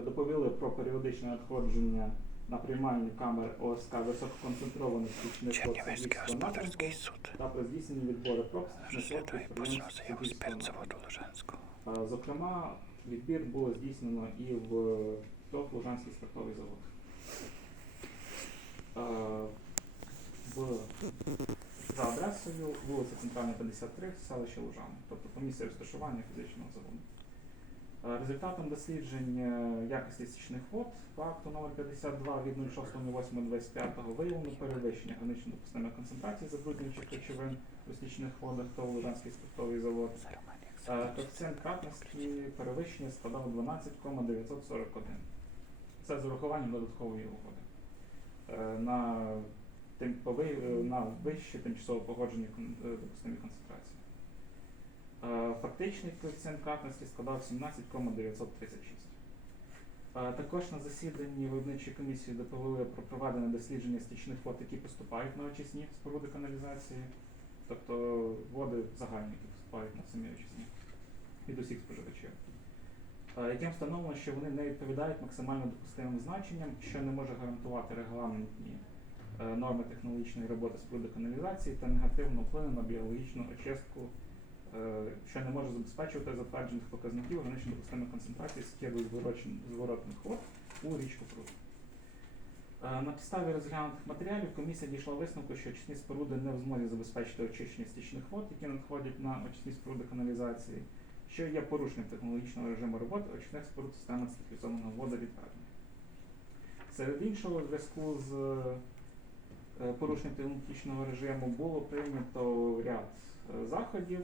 доповіли про періодичне надходження на приймальні камери ОСК висококонцентрованих стічних Чернівецький господарський суд та про здійснення відбору проб розглядає позовну заяву спиртзаводу Лужанського. Зокрема, відбір було здійснено і в ТОВ Лужанський спиртовий завод. Е, В, за адресою вулиця Центральна 53, селище Лужани, тобто по місці розташування фізичного заводу. Е, Результатом досліджень е, якості стічних вод по акту номер 52 від 06.08.25 виявлено перевищення гранично допустимих концентрацій забруднюючих речовин у стічних водах ТОВ Лужанський спиртовий завод. Е, Коефіцієнт кратності перевищення складав 12,941. Це з урахуванням додаткової угоди. На, на вищі тимчасово погоджені е, допустимі концентрації. Е, Фактичний коефіцієнт кратності складав 17,936. Е, Також на засіданні виробничої комісії доповіли про проведене дослідження стічних вод, які поступають на очисні споруди каналізації, тобто води загальні, які поступають на самі очисні від усіх споживачів. Е, Яким встановлено, що вони не відповідають максимально допустимим значенням, що не може гарантувати регламентні норми технологічної роботи споруди каналізації та негативно вплине на біологічну очистку, що не може забезпечувати затверджених показників гранично допустимих концентрацій скиду зворотних вод у річку Пруд. Е, На підставі розглянутих матеріалів комісія дійшла висновку, що очисні споруди не в змозі забезпечити очищення стічних вод, які надходять на очисні споруди каналізації, що є порушенням технологічного режиму роботи очисних споруд системи централізованого водовідведення. Серед іншого, у зв'язку з е, порушенням технологічного режиму було прийнято ряд е, заходів,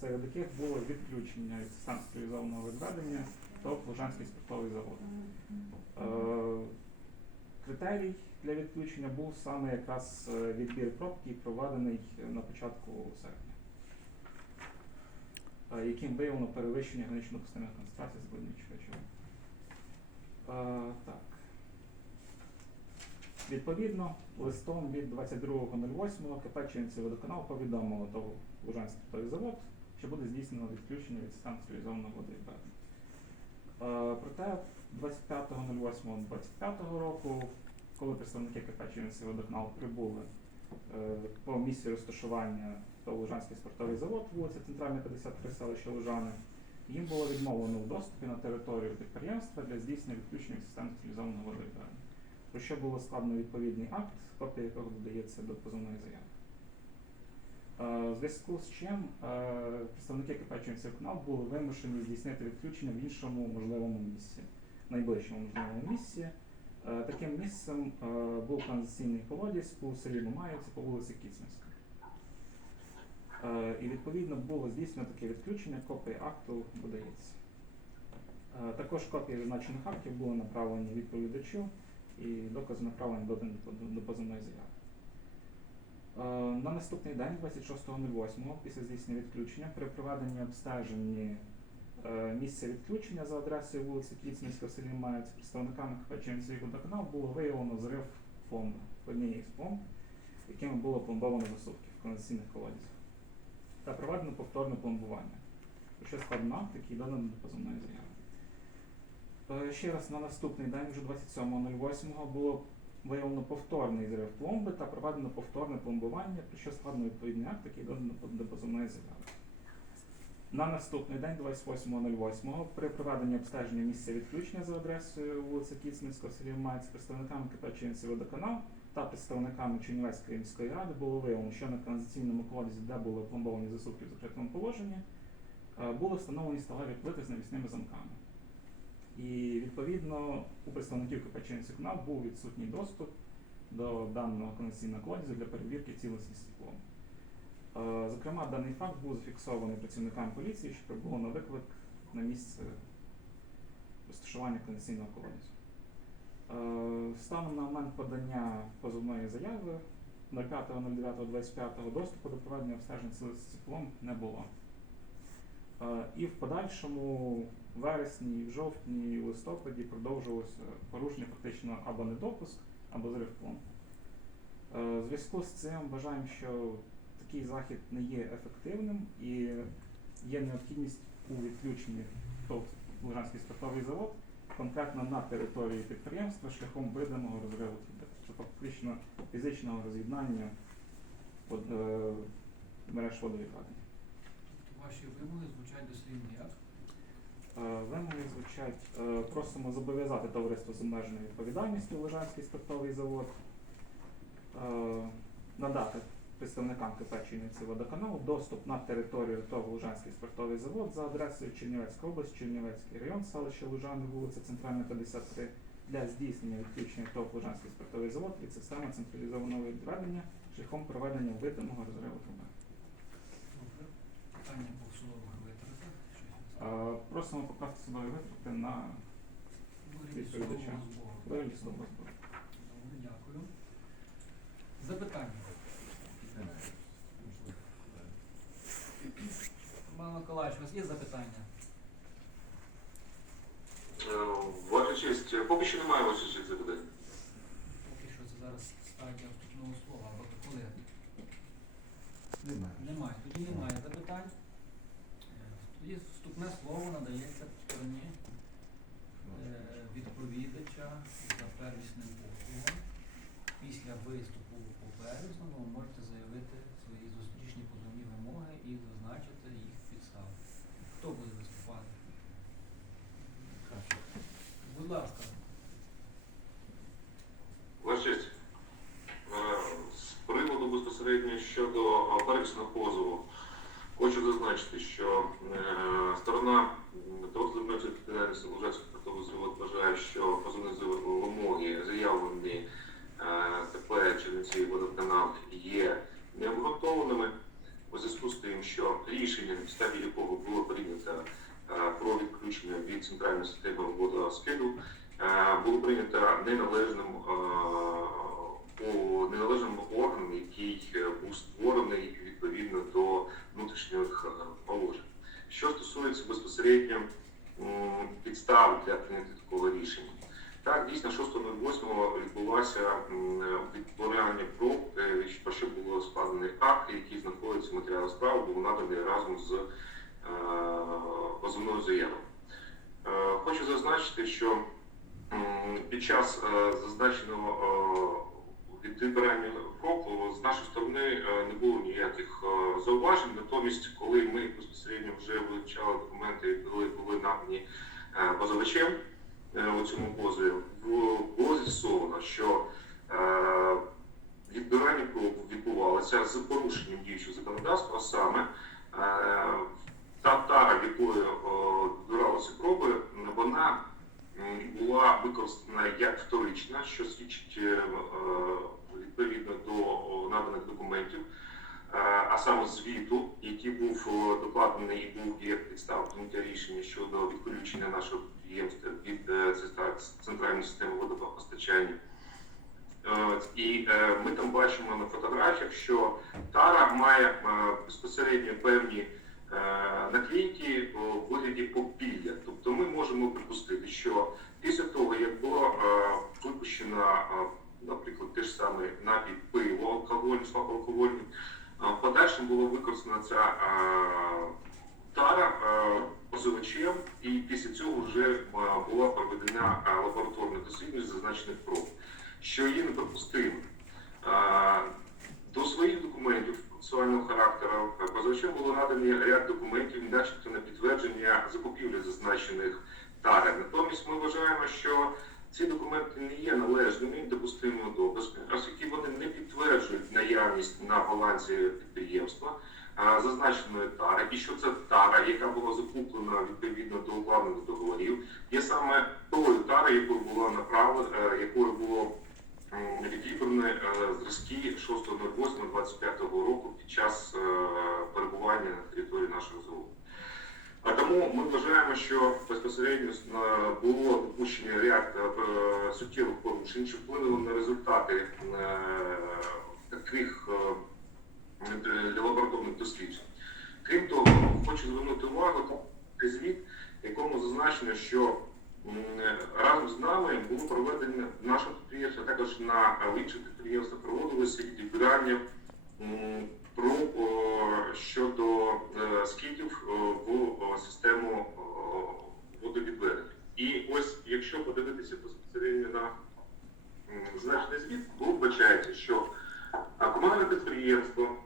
серед яких було відключення від систем централізованого відведення ТОВ Лужанський спиртовий завод. Е, Критерій для відключення був саме якраз е, відбір проб, який проведений на початку серпня, е, яким виявлено перевищення гранично допустимих концентрацій забруднюючих речовин. Так. Відповідно, листом від 22.08 КП Чернівці водоканал повідомило того Лужанський спиртовий завод, що буде здійснено відключення від систем централізованого водовідведення. Проте 25.08.25 року, коли представники КП Чернівці водоканал прибули е, по місці розташування то Лужанський спиртовий завод, вулиця Центральна 53 селище Лужани, їм було відмовлено в доступі на територію підприємства для здійснення відключення від систем централізованого водовідведення, про що було складено відповідний акт, копія якого додається до позовної заяви. В зв'язку з чим представники КП Чернівців канал були вимушені здійснити відключення в іншому можливому місці, найближчому можливому місці. Таким місцем був каналізаційний колодязь у селі Мамаївці по вулиці Кіцманська. Е, І відповідно було здійснено таке відключення, копія акту додається. Також копії зазначених актів були направлені відповідачу і докази направлені до, позовної заяви. Е, На наступний день, 26.08, після здійснення відключення, при проведенні обстеженні е, місця відключення за адресою вулиці Кіцмінська в селі Маєць представниками КП Чернівський водоканал було виявлено зрив пломби однієї з пломб, якими було пломбовано засувки в каналізаційних колодязях. Та проведено повторне пломбування, що складено акт, який доданий до позовної заяви. Е, Ще раз на наступний день, вже 27.08, було виявлено повторний зрив пломби та проведено повторне пломбування, про що складено відповідний акт, який додано до позовної заяви. На наступний день, 28.08, при проведенні обстеження місця відключення за адресою вулиця Кіцмінського селі Маєць представниками КП Чернівці водоканал та представниками Чернівецької міської ради було виявлено, що на каналізаційному колодязі, де були пломбовані засувки в закритому положенні, е, були встановлені сталеві плити з навісними замками. І відповідно у представників КП Чернівці був відсутній доступ до даного каналізаційного колодязю для перевірки цілісності пломб. Е, Зокрема, даний факт був зафіксований працівниками поліції, що прибуло на виклик на місце розташування каналізаційного колодязю. Е, Станом на момент подання позовної заяви 05.09.25 доступу до проведення обстежень цілісності пломб не було. Е, І в подальшому вересні, в жовтні, в листопаді продовжувалося порушення фактично або недопуск, або зрив пломб. Е, В зв'язку з цим вважаємо, що такий захід не є ефективним і є необхідність у відключенні ТОВ Луганський спиртовий завод конкретно на території підприємства шляхом видимого розриву. Це фактично фізичного роз'єднання е, мереж водовідведення. Ваші вимоги звучать дослівно як? Е, Вимоги звучать, е, просимо зобов'язати товариство з обмеженою відповідальністю Лежанський спиртовий завод, е, надати представникам КП Чернівці водоканалу доступ на територію ТОВ Лужанський спиртовий завод за адресою Чернівецька область, Чернівецький район, селище Лужани, вулиця Центральна 53, для здійснення відключення ТОВ Лужанський спиртовий завод від системи централізованого відведення шляхом проведення видимого розриву труби. Питання по судових витратах. Просимо покласти судові витрати на відповідача. судового збору. збору. Добре, дякую. Запитання. Роман Миколаївич, у вас є запитання? Е, Ваша честь, поки що немає вашої честь запитань. Поки що це зараз стадія вступного слова, або коли? Немає. Немає. Тоді немає запитань. Е, Тоді вступне слово надається стороні е, відповідача за первісним послугом. Після виступу по первісному ви можете заявити свої зустрічні позовні вимоги і зазначити їх підстави. Хто буде виступати? Будь ласка. Ваша честь, е, з приводу безпосередньо щодо е, первісного позову, хочу зазначити, що е, сторона Товариства відповідальності Лужацького портового завод вважає, що позовні зав- вимоги, заявлені е, ТП Чернівці водоканал є необґрунтованими у зв'язку з тим, що рішення, на підставі якого було прийнято е, про відключення центральної системи водоскиду, е, було прийнято неналежним е, неналежним органом, який е, був створений відповідно до внутрішніх положень. Що стосується безпосередньо підстав для прийняття такого рішення. Так, дійсно, 6.08 відбулося відтворення проб, про що було складений акт, який знаходиться в матеріалах справи, був наданий разом з позовною заявою. Зазначити, що під час е, зазначеного е, відбирання проб з нашої сторони е, не було ніяких зауважень. Натомість, коли ми безпосередньо вже вивчали документи, коли були надані позивачем е, у цьому позові, було з'ясовано, що відбирання проб відбувалося з порушенням діючого законодавства, а саме та тара, якою е, відбиралися проби, вона була використана як вторична, що свідчить е, відповідно до наданих документів, е, а саме звіту, який був е, докладений і був як підстав прийняття рішення щодо відключення нашого підприємства від е, центральної системи водопостачання. Е, І е, ми там бачимо на фотографіях, що тара має е, безпосередньо певні е, наклейки у вигляді попілля. Тобто ми можемо припустити, що після того, як було е, випущено, е, наприклад, те ж саме напій пиво алкогольне, слабоалкогольне, е, в подальшому було використана ця е, тара е, позивачем, і після цього вже е, була проведена е, лабораторна дослідність зазначених проб, що є неприпустимо. Е, До своїх документів процесуального характеру позивачем було надані ряд документів, начебто на підтвердження закупівлі зазначених тарів. Натомість ми вважаємо, що ці документи не є належними допустимими допусками, оскільки вони не підтверджують наявність на балансі підприємства зазначеної тари, і що ця тара, яка була закуплена відповідно до укладених договорів, є саме тою тарою, якою було направлено, е, якою було м, відібрані е, зразки 6.08.25 року під час е, перебування на території нашого заводу. А тому ми вважаємо, що безпосередньо е, було допущено ряд е, суттєвих порушень, що вплинули на результати таких лабораторних досліджень. Крім того, хочу звернути увагу на звіт, в якому зазначено, що разом з нами було проведено наше підприємство, а також на е, інших підприємствах проводилося відбирання м, проб о, щодо е, скидів в систему водовідведення. І ось якщо подивитися безпосередньо на м, зазначений звіт, бо вбачається, що комунальне підприємство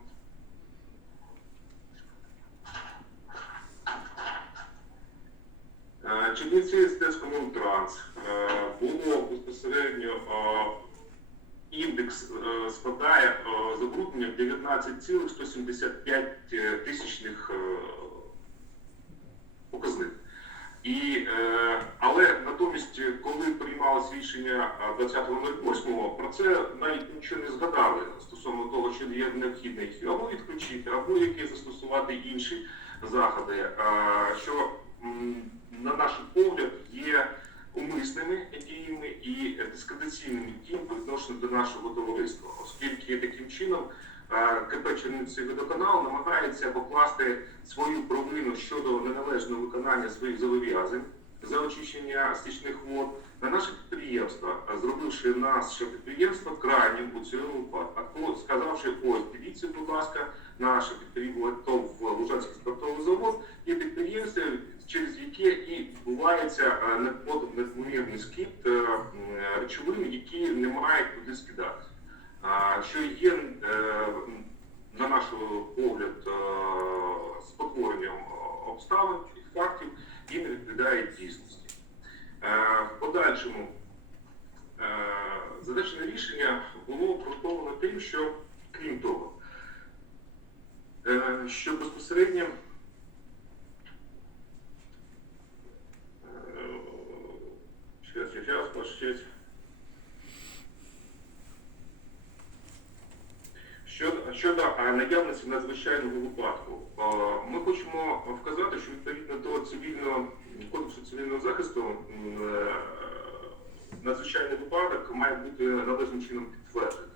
Е, Чернівці Стецькомунтранс е, було безпосередньо е, індекс е, складає е, забруднення 19,175 тисячних е, показник. І, е, але натомість, коли приймалось рішення е, 20.08, про це навіть нічого не згадали стосовно того, що є необхідно їх або відключити, або які застосувати інші заходи, е, що на наш погляд є умисними діями і дискредитаційними діями по відношенню до нашого товариства, оскільки таким чином е, КП Чернівці водоканал намагається покласти свою провину щодо неналежного виконання своїх зобов'язань за очищення стічних вод на наше підприємство, зробивши наше підприємство крайнім у цьому випадку, сказавши, ось дивіться, будь ласка, наше підприємство в Лужанський спиртовий завод є підприємство, через яке і відбувається е, надмірний скид е, речовин, які не мають куди скидати. Що є, е, на наш погляд, спотворенням обставин і фактів і не відповідає дійсності. В подальшому задачне рішення було обґрунтовано тим, що крім того, що безпосередньо е, Сейчас, сейчас, ваша честь. Щодо, щодо е, наявності надзвичайного випадку, ми хочемо вказати, що відповідно до цивільного кодексу цивільного захисту е, надзвичайний випадок має бути належним чином підтверджений.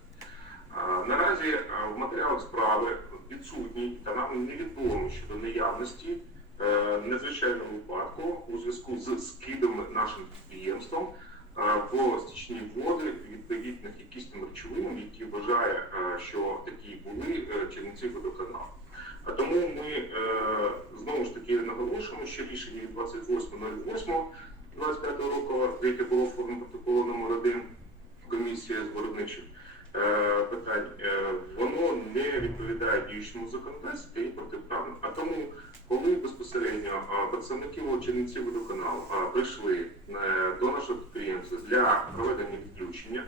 Наразі в матеріалах справи відсутні та нам невідомо щодо наявності е, надзвичайного випадку у зв'язку з скидом нашим підприємством в стічні води відповідних якісним речовинам, які вважає, е, що такі були е, Чернівці водоканал. А тому ми е, знову ж таки наголошуємо, що рішення від 28.08.25 року, яке було оформлено протоколом номер 1 комісія з виробничих питань, воно не відповідає діючому законодавству і протиправно. А тому, коли безпосередньо представники водоканалу е, прийшли е, до нашого підприємства для проведення відключення,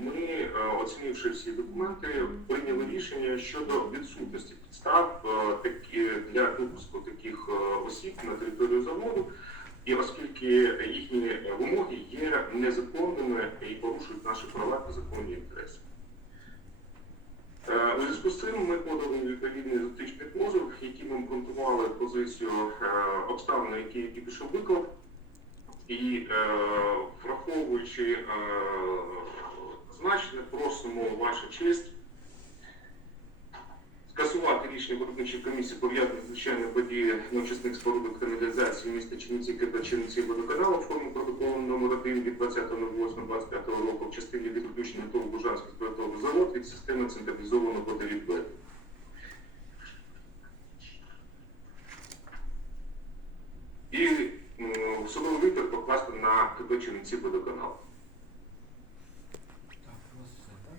ми, е, оцінивши всі документи, прийняли рішення щодо відсутності підстав е, для допуску таких осіб на територію заводу. І оскільки їхні вимоги є незаконними і порушують наші права та законні інтереси. Е, У зв'язку з цим ми подали відповідний юридичний позов, яким ми обґрунтували позицію обставини, обставин, які які пішов виклад, і е, враховуючи е, значне, просимо ваша честь скасувати рішення виробничої комісії пов'язаних з подією на очисних спорудок каналізації міста Чернівці КП Чернівці водоканалу в формі протоколу номер 1 від 20.08.25 року в частині відключення ТОВ Бужанський спиртовий завод від системи централізованого водовідведення. І м, в судовий випадок покласти на КП Чернівці водоканал. Так, у вас все, так?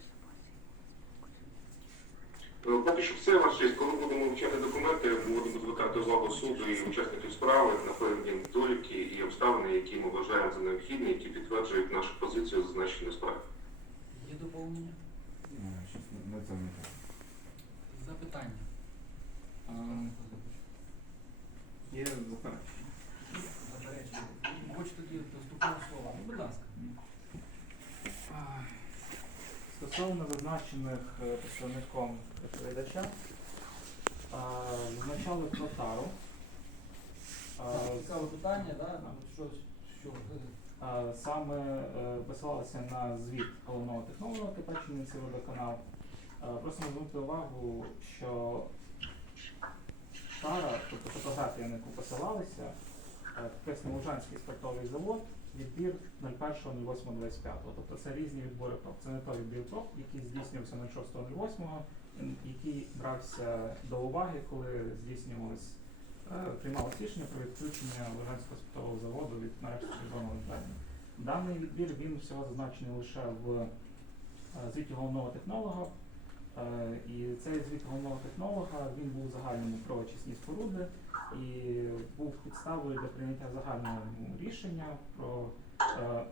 Е, Поки що все, ваш честь. Коли будемо вивчати документи, будемо звертати увагу суду і учасників справи на певні недоліки і обставини, які ми вважаємо за необхідні, які підтверджують нашу позицію зазначеної справи. Є доповнення? Щось не це не так. Запитання? Е, Є заперечення. Заперечення? Хоч тоді доступного слова. Ну, будь ласка. Стосовно зазначених е, представником відповідача, а, зазначали про тару. А, Цікаве питання, да? Що, що, е, Саме е, посилалися на звіт головного технолога КП водоканал. Е, Просимо звернути увагу, що тара, тобто фотографія, на яку посилалися, е, Краснолужанський спиртовий завод, відбір 01.08.25. Тобто це різні відбори проб. Це не той відбір проб, який здійснювався 06.08, м, який брався до уваги, коли здійснювалось е, приймалось рішення про відключення Лужанського спиртового заводу від мережі червоного відведення. Даний відбір він всього зазначений лише в е, звіті головного технолога. Е, І цей звіт головного технолога він був загальному про очисні споруди і був підставою для прийняття загального рішення про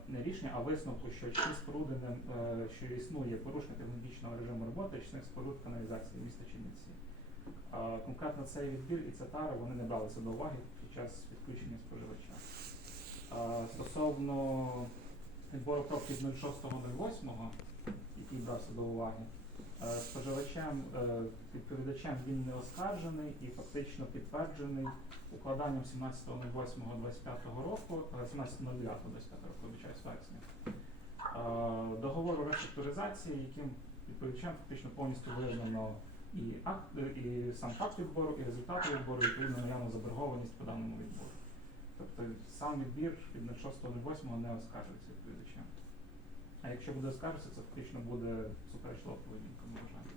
не рішення, а висновку, що очисні споруди е, що існує порушення технологічного режиму роботи очисних споруд каналізації міста Чернівці. Конкретно цей відбір і ця тара вони не бралися до уваги під час відключення споживача. Стосовно відбору проб від 06.08, який брався до уваги, е, споживачем, е, відповідачем він не оскаржений і фактично підтверджений укладанням 17.08.25 року, е, 17.09.25 року, вибачаюсь, вересня. Е, Договору реструктуризації, яким відповідачем фактично повністю визнано і акт, і сам факт відбору, і результати відбору, і відповідно наявну заборгованість по даному відбору. Тобто сам відбір від 06.08 не оскаржується відповідачем. А якщо буде оскаржуватися, це фактично буде суперечлива поведінка на бажання.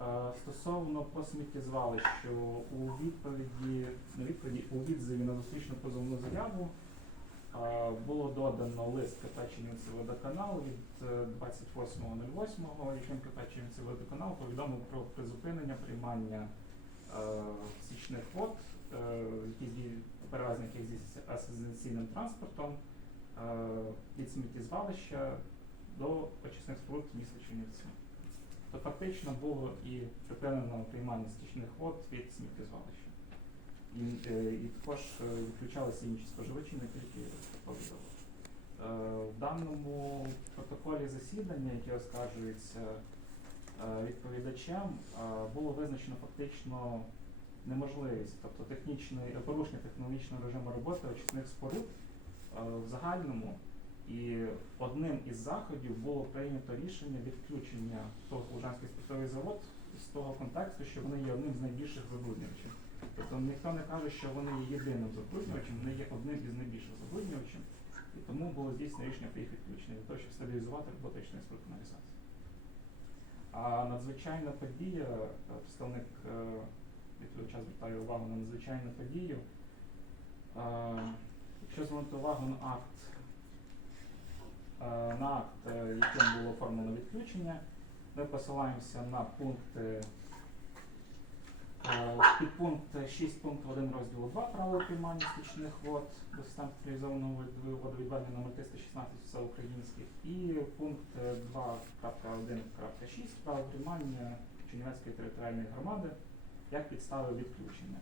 Е, Стосовно по сміттєзвалищу, у відповіді, не відповіді, у відзиві на зустрічну позовну заяву е, було додано лист КП Чернівці водоканал від е, 28.08, яким КП Чернівці водоканал повідомив про призупинення приймання е, стічних вод, е, які перевезення яких асоціаційним транспортом е, від сміттєзвалища до очисних споруд міста Чернівці. То фактично було і припинено приймання стічних вод від сміттєзвалища. І, е, і також е, відключалися інші споживачі, не тільки повідомили. Е, В даному протоколі засідання, яке оскаржується е, відповідачем, е, було визначено фактично неможливість, тобто технічне порушення технологічного режиму роботи очисних споруд е, в загальному. І одним із заходів було прийнято рішення відключення того Лужанський спиртовий завод з того контексту, що вони є одним з найбільших забруднювачів. Тобто ніхто не каже, що вони є єдиним забруднювачем, вони є одним із найбільших забруднювачів, і тому було здійснено рішення про їх відключення для того, щоб стабілізувати роботу річної. А надзвичайна подія, е, представник е, відповідача звертає увагу на надзвичайну подію. Якщо звернути увагу на акт, е, на акт, е, яким було оформлено відключення, ми посилаємося на пункти Е, Підпункт 6 пункт 1 розділу 2 правил приймання стічних вод до систем централізованого вод- водовідведення номер 316 всеукраїнських і пункт е, 2.1.6 правил приймання Чернівецької територіальної громади як підстави відключення.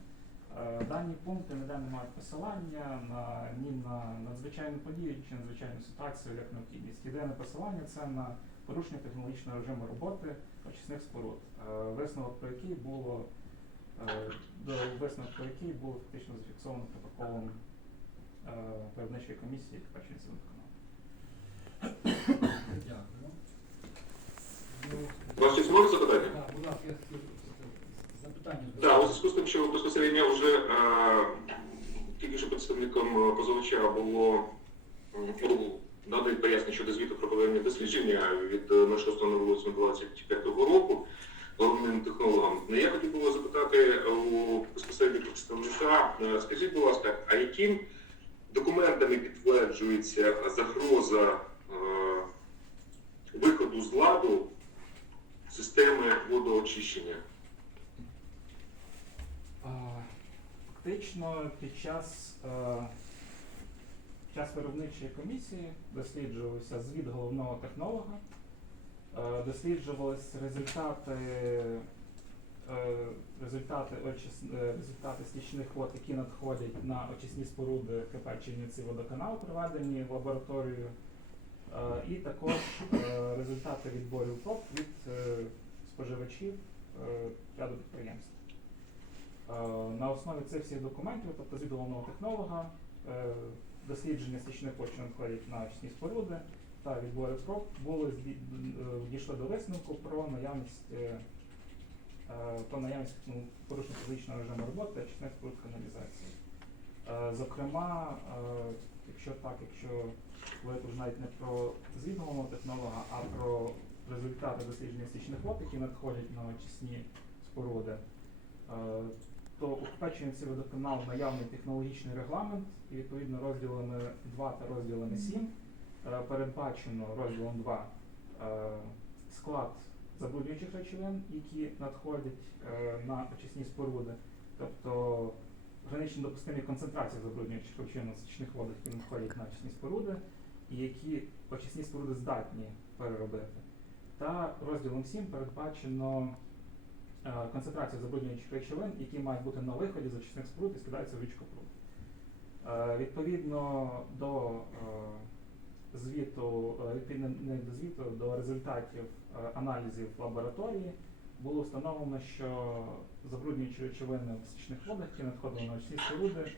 Е, Дані пункти ніде не мають посилання на ні на надзвичайну подію чи надзвичайну ситуацію як необхідність. Єдине посилання це на порушення технологічного режиму роботи очисних споруд, е, висновок про який було Е, до висновку який було фактично зафіксовано протоколом виробничої комісії Капачинського водоканалу. Дякую. У вас щось може запитання? Так, будь ласка, я. Так, у зв'язку з тим, що безпосередньо вже е, тільки що представником е, позивача було надані пояснення щодо звіту про проведення дослідження від е, 06.08.25 року головним технологом. Ну, Я хотів було запитати у безпосередньо представника, е, скажіть, будь ласка, а яким документами підтверджується загроза е, виходу з ладу системи водоочищення? А, Фактично під час, е, час виробничої комісії досліджувався звіт головного технолога, е, досліджувалися результати, е, результати, очис- е, результати стічних вод, які надходять на очисні споруди КП Чернівці водоканал, проведені в лабораторію, е, і також е, результати відборів проб від е, споживачів е, ряду підприємств. Е, На основі цих всіх документів, тобто звіт головного технолога, е, дослідження стічних що надходять на очисні споруди та відбори проб, були е, дійшли до висновку про наявність про наявність ну, порушення фізичного режиму роботи очисних споруд каналізації. Зокрема, якщо так, якщо ви вже навіть не про звіт головного технолога, а про результати дослідження стічних вод, які надходять на очисні споруди. То Чернівці водоканал наявний технологічний регламент, і відповідно розділами 2 та розділами 7 е, передбачено розділом 2 е, склад забруднюючих речовин, які надходять е, на очисні споруди, тобто гранично допустимі концентрації забруднюючих речовин у стічних водах, які надходять на очисні споруди, і які очисні споруди здатні переробити. Та розділом 7 передбачено концентрацію забруднюючих речовин, які мають бути на виході з очисних споруд і скидаються в річку пруд. Е, Відповідно до е, звіту, е, відповідно до звіту, до результатів е, аналізів лабораторії було встановлено, що забруднюючі речовини в стічних водах, які надходили на очисні споруди, е,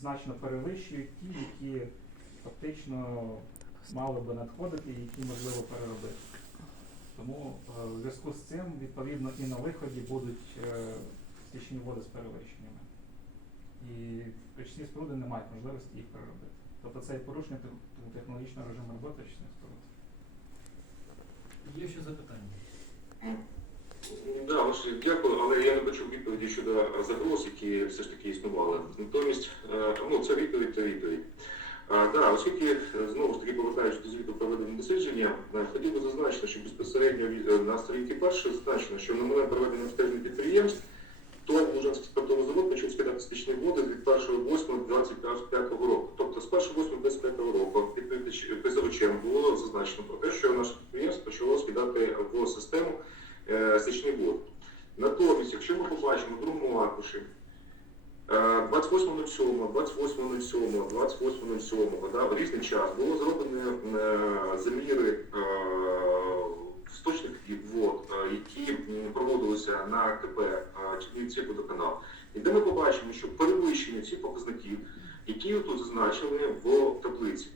значно перевищують ті, які фактично мали би надходити і які можливо переробити. Тому е, в зв'язку з цим, відповідно, і на виході будуть е, стічні води з перевищеннями. І очисні споруди не мають можливості їх переробити. Тобто це і порушення тех- технологічного режиму роботи очисних споруд. Є ще запитання? Да, ваше, дякую, але я не почув відповіді щодо загроз, які все ж таки існували. Натомість, е, ну це відповідь та відповідь. Да, оскільки е, знову ж таки повертаючись до звіту проведення дослідження, е, хотів би зазначити, що безпосередньо е, на сторінці першої зазначено, що на момент проведення обстеження підприємств ТОВ Лужанський спиртовий завод почав скидати стічні води від 1.8.25 року. Тобто з 1.8.25 року призовичем було зазначено про те, що наше підприємство почало скидати в систему стічні води. Натомість, якщо ми побачимо в другому аркуші, 28.07, 28.07, 28.07, да, в різний час було зроблені е, заміри е, сточних вод, е, які проводилися на КП Чернівці водоканал. І де ми побачимо, що перевищення цих показників, які тут зазначені в таблиці.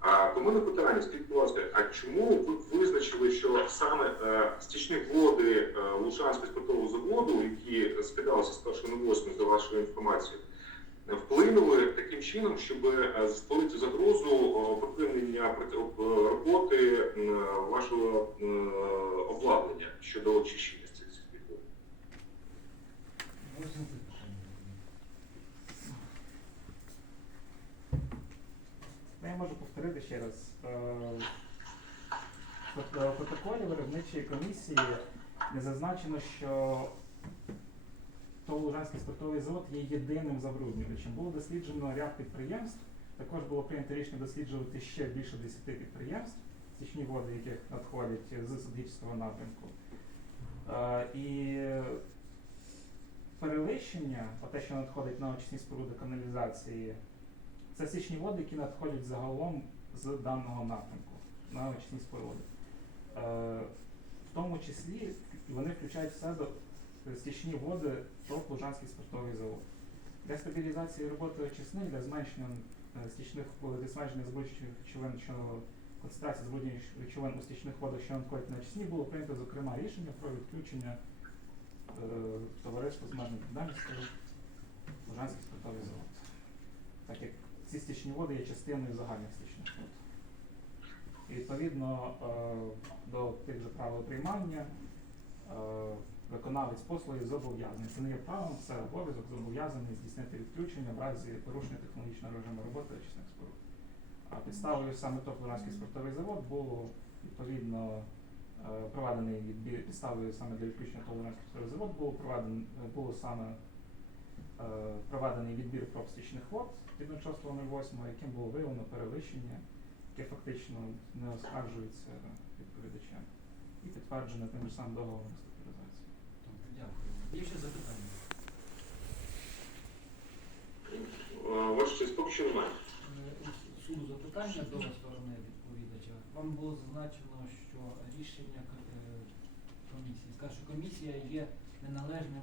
А по мене питання, скажіть, будь ласка, а чому ви визначили, що саме е, стічні води е, Лучанського спиртового заводу, які скидалися з 1.08 за вашою інформацією, вплинули таким чином, щоб е, створити загрозу припинення роботи вашого обладнання щодо очищення цих цих вод? Зовсім це питання. Ну, я можу повторити ще раз. Е, в- протоколі виробничої комісії не зазначено, що ТОВ Лужанський спиртовий завод є єдиним забруднювачем. Було досліджено ряд підприємств. Також було прийнято рішення досліджувати ще більше 10 підприємств, стічні води, яких надходять з Судгічського напрямку. Е, І перевищення, те, що надходить на очисні споруди каналізації, це стічні води, які надходять загалом з даного напрямку на очисні споруди. Е, в тому числі вони включають в себе стічні води ТОП Лужанський спиртовий завод. Для стабілізації роботи очисних, для зменшення е, стічних для зменшення забруднюючих речовин, що концентрація забруднюючих речовин у стічних водах, що надходять на очисні, було прийнято зокрема рішення про відключення е, товариства з обмеженою відповідальністю Лужанський спиртовий завод. Так як ці стічні води є частиною загальних стічних вод. І відповідно е, до тих же правил приймання е, виконавець послуги зобов'язаний. Це не є правом, це обов'язок зобов'язаний здійснити відключення в разі порушення технологічного режиму роботи очисних споруд. А підставою саме ТОП Луганський спиртовий завод було відповідно е, проведений підставою саме для відключення ТОП Луганський спиртовий завод було проведен, було саме проведений відбір проб стічних вод від 06.08, яким було виявлено перевищення, яке фактично не оскаржується відповідачем і підтверджене тим же самим договором стабілізації. Дякую. Є ще запитання? Е, Ваша честь, поки що немає. Е, у Суду запитання до сторони відповідача. Вам було зазначено, що рішення е, комісії, скаже, що комісія є неналежним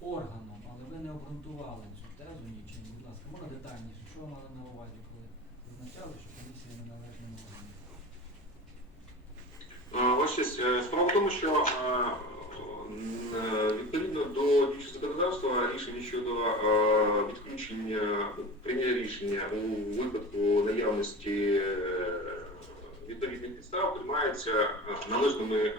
органом, але ви не обґрунтували цю тезу нічим. Будь ласка, можна детальніше, що ви мали на увазі, коли зазначали, що комісія є неналежним органом? Е, Ваша е, справа в тому, що е, відповідно до діючого законодавства рішення щодо відключення прийняття рішення у випадку наявності відповідних підстав приймається належними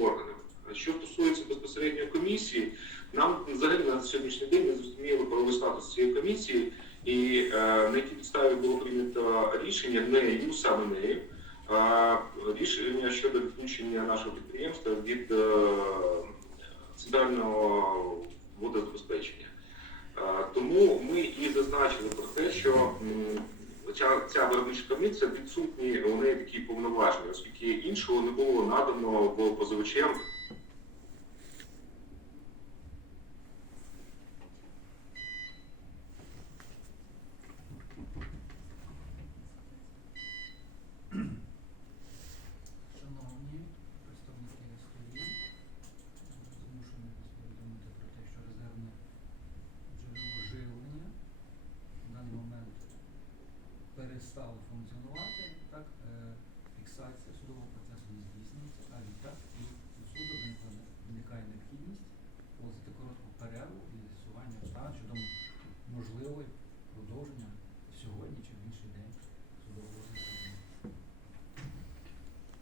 органами. Що стосується безпосередньо комісії, нам взагалі на сьогоднішній день не зрозуміло правовий статус цієї комісії і е, на якій підставі було прийнято рішення нею, саме нею, а рішення щодо відключення нашого підприємства від е, центрального водозабезпечення. Е, Тому ми і зазначили про те, що ця, ця виробнича комісія відсутні у неї такі повноваження, оскільки іншого не було надано позивачем